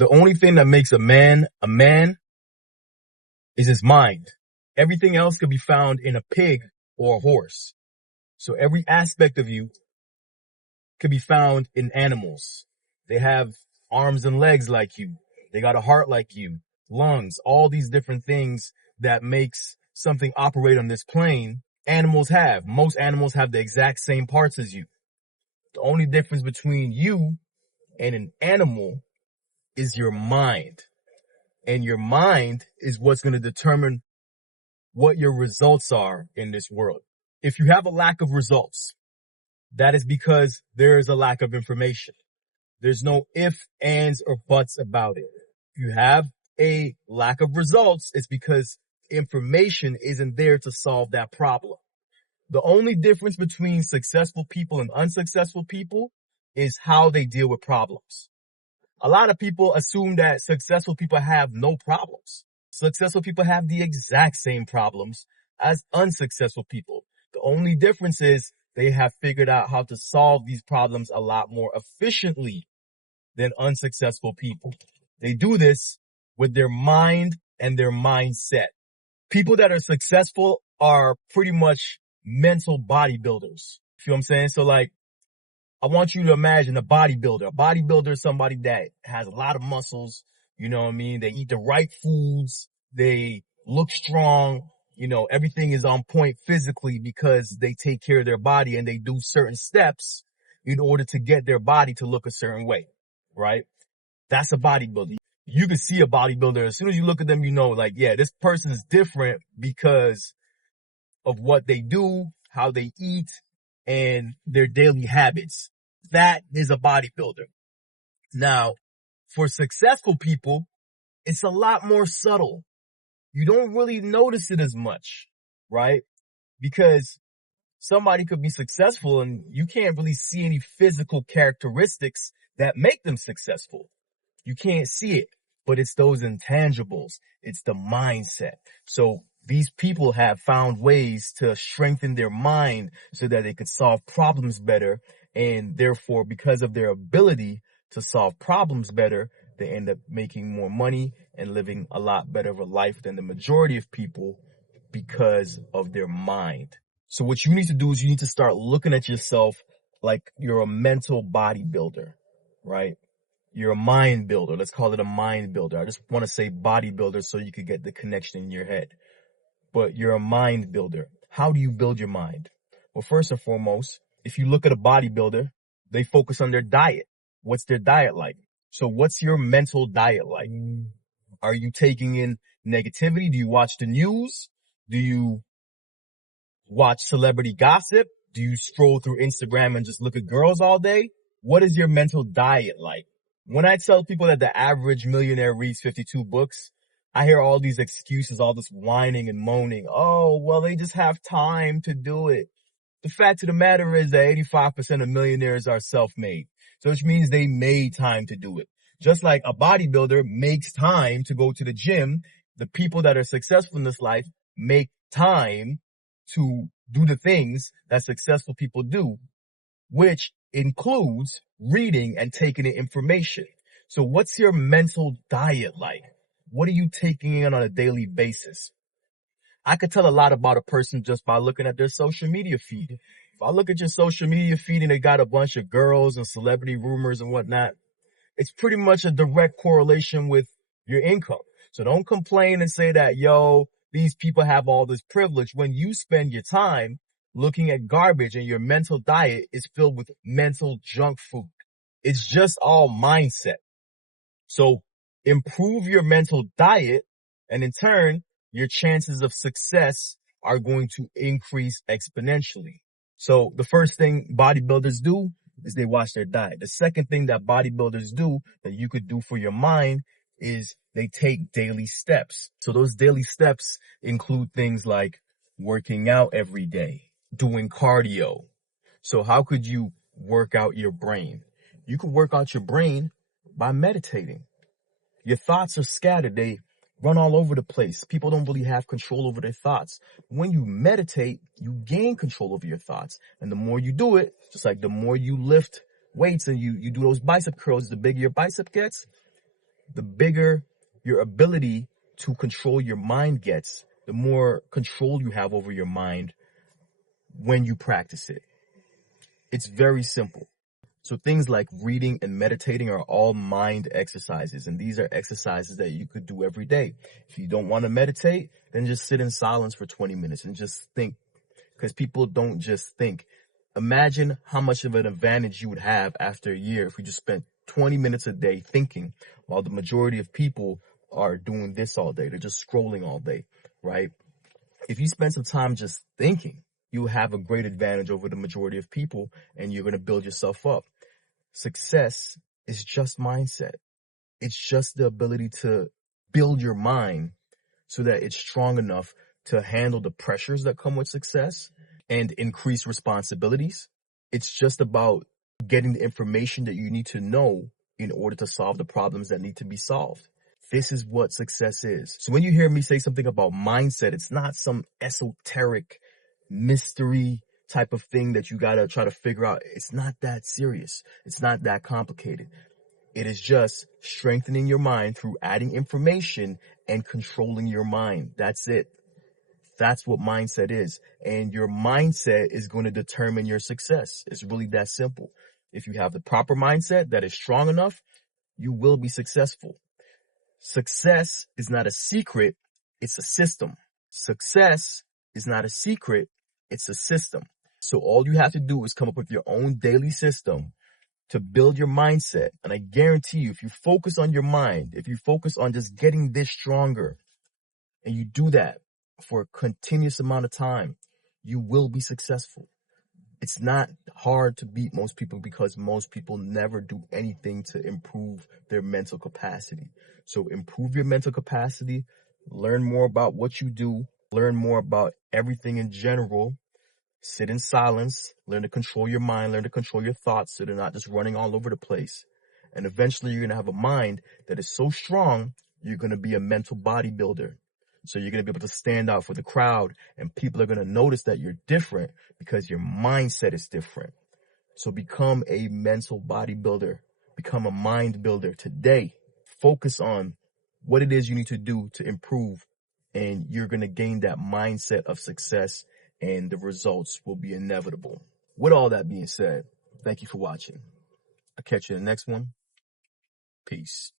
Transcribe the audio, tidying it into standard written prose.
The only thing that makes a man is his mind. Everything else could be found in a pig or a horse. So every aspect of you could be found in animals. They have arms and legs like you. They got a heart like you, lungs, all these different things that makes something operate on this plane. Animals have. Most animals have the exact same parts as you. The only difference between you and an animal is your mind. And your mind is what's going to determine what your results are in this world. If you have a lack of results, that is because there is a lack of information. There's no ifs, ands, or buts about it. If you have a lack of results, it's because information isn't there to solve that problem. The only difference between successful people and unsuccessful people is how they deal with problems. A lot of people assume that successful people have no problems. Successful people have the exact same problems as unsuccessful people. The only difference is they have figured out how to solve these problems a lot more efficiently than unsuccessful people. They do this with their mind and their mindset. People that are successful are pretty much mental bodybuilders. You feel what I'm saying? So like, I want you to imagine a bodybuilder. A bodybuilder is somebody that has a lot of muscles. You know what I mean? They eat the right foods. They look strong. You know, everything is on point physically because they take care of their body and they do certain steps in order to get their body to look a certain way, right? That's a bodybuilder. You can see a bodybuilder. As soon as you look at them, you know, like, yeah, this person is different because of what they do, how they eat, and their daily habits. That is a bodybuilder. Now, for successful people, it's a lot more subtle. You don't really notice it as much, right? Because somebody could be successful and you can't really see any physical characteristics that make them successful. You can't see it, but it's those intangibles. It's the mindset. So these people have found ways to strengthen their mind so that they could solve problems better. And therefore, because of their ability to solve problems better, they end up making more money and living a lot better of a life than the majority of people because of their mind. So what you need to do is you need to start looking at yourself like you're a mental bodybuilder, right? You're a mind builder. Let's call it a mind builder. I just want to say bodybuilder so you could get the connection in your head. But you're a mind builder. How do you build your mind? Well, first and foremost, if you look at a bodybuilder, they focus on their diet. What's their diet like? So what's your mental diet like? Are you taking in negativity? Do you watch the news? Do you watch celebrity gossip? Do you scroll through Instagram and just look at girls all day? What is your mental diet like? When I tell people that the average millionaire reads 52 books, I hear all these excuses, all this whining and moaning. Oh, well, they just have time to do it. The fact of the matter is that 85% of millionaires are self-made. So which means they made time to do it. Just like a bodybuilder makes time to go to the gym, the people that are successful in this life make time to do the things that successful people do, which includes reading and taking in information. So what's your mental diet like? What are you taking in on a daily basis? I could tell a lot about a person just by looking at their social media feed. If I look at your social media feed and they got a bunch of girls and celebrity rumors and whatnot, it's pretty much a direct correlation with your income. So don't complain and say that, yo, these people have all this privilege when you spend your time looking at garbage and your mental diet is filled with mental junk food. It's just all mindset. So improve your mental diet and in turn, your chances of success are going to increase exponentially. So the first thing bodybuilders do is they watch their diet. The second thing that bodybuilders do that you could do for your mind is they take daily steps. So those daily steps include things like working out every day, doing cardio. So how could you work out your brain? You could work out your brain by meditating. Your thoughts are scattered. They run all over the place. People don't really have control over their thoughts. When you meditate, you gain control over your thoughts. And the more you do it, just like the more you lift weights and you do those bicep curls, the bigger your bicep gets, The bigger your ability to control your mind gets, the more control you have over your mind when you practice it. It's very simple. So things like reading and meditating are all mind exercises, and these are exercises that you could do every day. If you don't want to meditate, then just sit in silence for 20 minutes and just think, because people don't just think. Imagine how much of an advantage you would have after a year if you just spent 20 minutes a day thinking, while the majority of people are doing this all day. They're just scrolling all day, right? If you spend some time just thinking, you have a great advantage over the majority of people, and you're going to build yourself up. Success is just mindset. It's just the ability to build your mind so that it's strong enough to handle the pressures that come with success and increase responsibilities. It's just about getting the information that you need to know in order to solve the problems that need to be solved. This is what success is. So when you hear me say something about mindset, it's not some esoteric mystery type of thing that you gotta try to figure out. It's not that serious. It's not that complicated. It is just strengthening your mind through adding information and controlling your mind. That's it. That's what mindset is. And your mindset is going to determine your success. It's really that simple. If you have the proper mindset that is strong enough, you will be successful. Success is not a secret, it's a system. Success is not a secret, it's a system. So all you have to do is come up with your own daily system to build your mindset. And I guarantee you, if you focus on your mind, if you focus on just getting this stronger, and you do that for a continuous amount of time, you will be successful. It's not hard to beat most people because most people never do anything to improve their mental capacity. So improve your mental capacity, learn more about what you do, learn more about everything in general, sit in silence, learn to control your mind, learn to control your thoughts so they're not just running all over the place. And eventually you're going to have a mind that is so strong, you're going to be a mental bodybuilder. So you're going to be able to stand out for the crowd, and people are going to notice that you're different because your mindset is different. So become a mental bodybuilder. Become a mind builder today. Focus on what it is you need to do to improve, and you're going to gain that mindset of success, and the results will be inevitable. With all that being said, thank you for watching. I'll catch you in the next one. Peace.